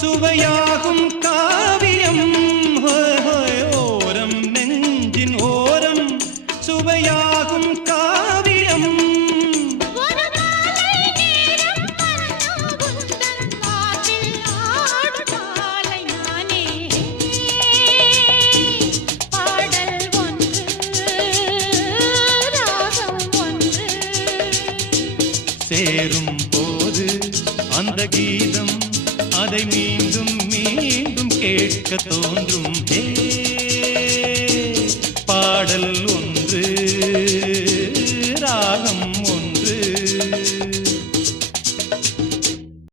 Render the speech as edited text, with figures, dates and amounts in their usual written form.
சுவையாகும் காவியம் ஓரம் நெஞ்சின் ஓரம் சுவையாகும் காவியம் சேரும் போது அந்த கீதம் அதை மீண்டும் மீண்டும் கேட்க தோன்றும்.